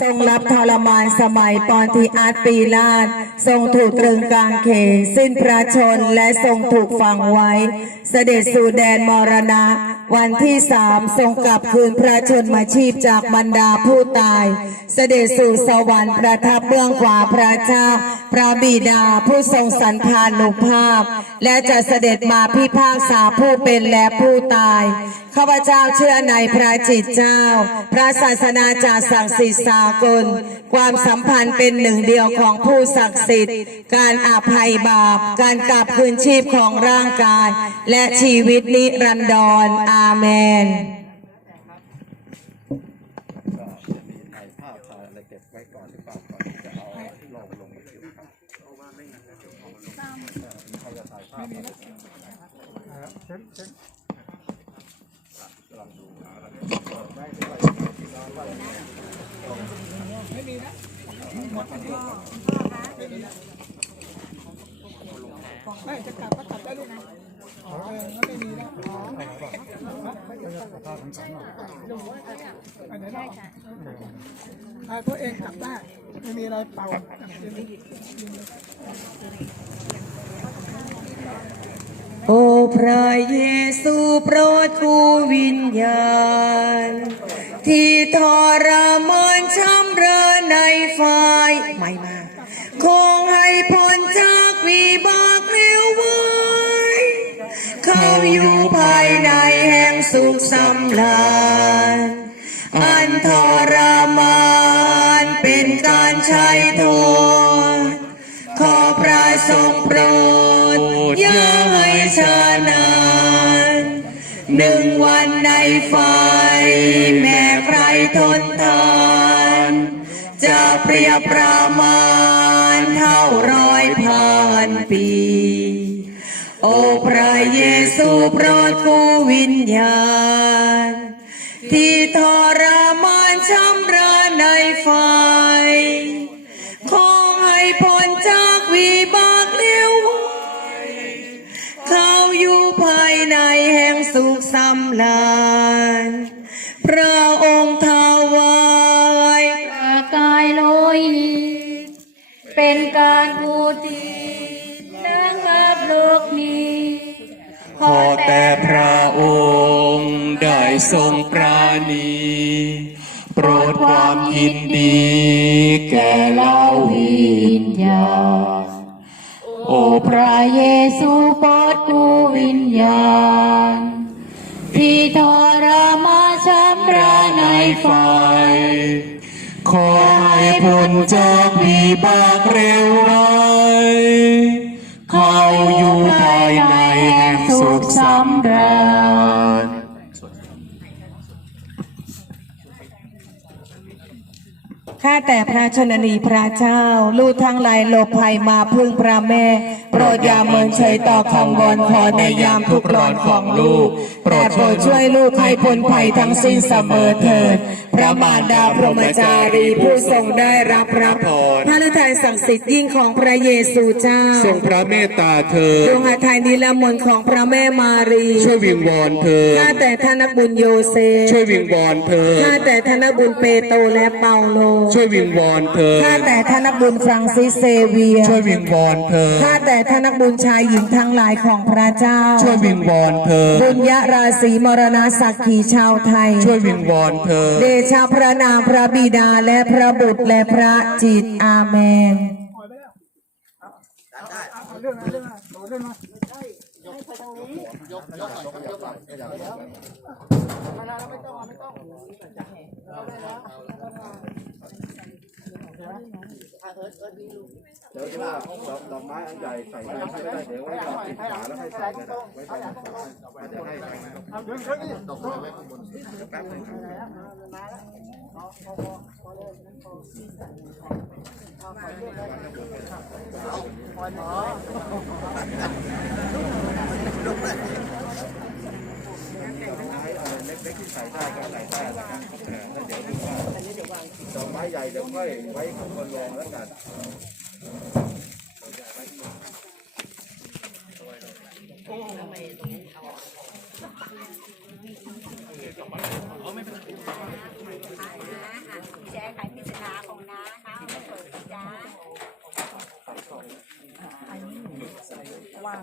ทรงรับทรมานสมัยปอนติอาร์ตปีลาดทรงถูกตรึงกลางเขนสิ้นพระชนและทรงถูกฝังไว้ เสด็จสู่แดนมรณะ วันที่สามทรงกลับคืนพระชนมาชีพจากบรรดาผู้ตาย เสด็จสู่สวรรค์ประทับเบื้องขวาพระเจ้า พระบิดาผู้ทรงสันพานุภาพ และจะเสด็จมาพิพากษาผู้เป็นและผู้ตาย ข้าพเจ้าเชื่อในพระจิตเจ้า พระศาสนาจาศักดิ์สิทธิ์สากล ความสัมพันธ์เป็นหนึ่งเดียวของผู้ศักดิ์สิทธิ์ การอาภัยบาป การกลับคืนชีพของร่างกาย และชีวิตนิรันดรอาเมนก็จะมีถ่ายภาพถ่ายอะไรเก็บไถ่ายตัวเองกลับได้ไม่มีอะไรเป่าโอ้พระเยซูโปรดกูวิญญาณ ที่ทรมาน เขาอยู่ภายในแห่งสุขสำราญอันทรมานเป็นการใช้โทษขอพระทรงโปรดอย่าให้ช้านานหนึ่งวันในไฟ แม้ใครทนทาน จะเปรียบประมาณเท่าร้อยพันปี โอ้พระเยซูโปรดกูวิญญาณ ที่ทรมานช้ำระในไฟขอให้พ้นจากวิบากเลวไว้เขาอยู่ภายในแห่งสุขสำลานพระองค์ ทรงปราณี โปรดความยินดี แก่เราวิญญาณโอ้พระเยซูโปรดกูวิญญาณ ที่ทรมาชำระในไฟขอให้พ้นจากวิบากเร็วไว้ แต่พระชนนีพระเจ้า ลูกทั้งหลายหลบภัยมาพึ่งพระแม่ โปรดอย่าเมินเฉยต่อคำวอนขอในยามทุกข์ร้อนของลูกโปรดช่วยลูกให้พ้นภัยทั้งสิ้นเสมอเถิดพระมารดาพรหมจารีผู้ทรงได้รับพระพรพระฤทัยศักดิ์สิทธิ์ยิ่งของพระเยซูเจ้า ทรงพระเมตตาเธอดวงอาทัยนิรมนต์ของพระแม่มารีช่วยวิงวอนเธอข้าแต่ท่านนักบุญโยเซฟช่วยวิงวอนเธอข้าแต่ท่านนักบุญเปโตรและเปาโล ช่วยวิงวอนเธอข้าแต่ท่านนักบุญฟรังซิสเซเวีย ช่วยวิงวอนเธอข้าแต่ท่านนักบุญชายหญิงทั้งหลายของพระเจ้า ช่วยวิงวอนเธอบุญยราศีมรณะสักขีชาวไทย ช่วยวิงวอนเธอเดชะพระนามพระบิดาและพระบุตรและพระจิตอาเมน เดี๋ยวจะว่าดอกดอกไม้อันใหญ่ใส่ได้ไม่ได้เดี๋ยวไว้เราปิดฝาแล้วให้ใส่ก็ได้ไว้ใส่เดี๋ยวให้ใส่เอาเรื่องเขาดิตกไว้ไว้ข้างบนแป๊บนึงเล็กๆที่ใส่ได้ก็ใส่ได้นะครับแล้วเดี๋ยวดูว่า จะไม้ใหญ่เดี๋ยวค่อยไว้ข้างบนรองแล้วกัน แชร์ขายพิจารณาาง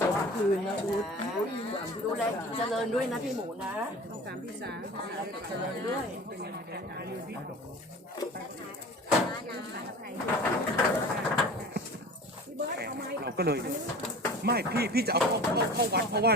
สมคืนนะอู๊ดดูแลเจริญด้วยนะพี่หมูนะต้องการพี่สาเจริญด้วยเราก็เลย ไม่พี่พี่จะเอาเข้าเข้าเข้าวัดเพราะว่า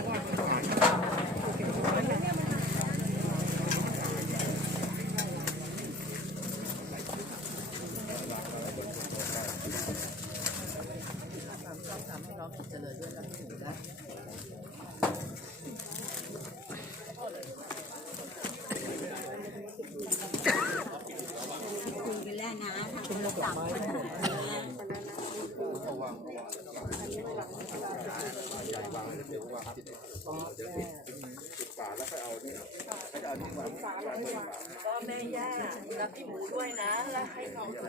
หายก็แม่ย่ารักพี่หมูด้วยนะ และให้น้อง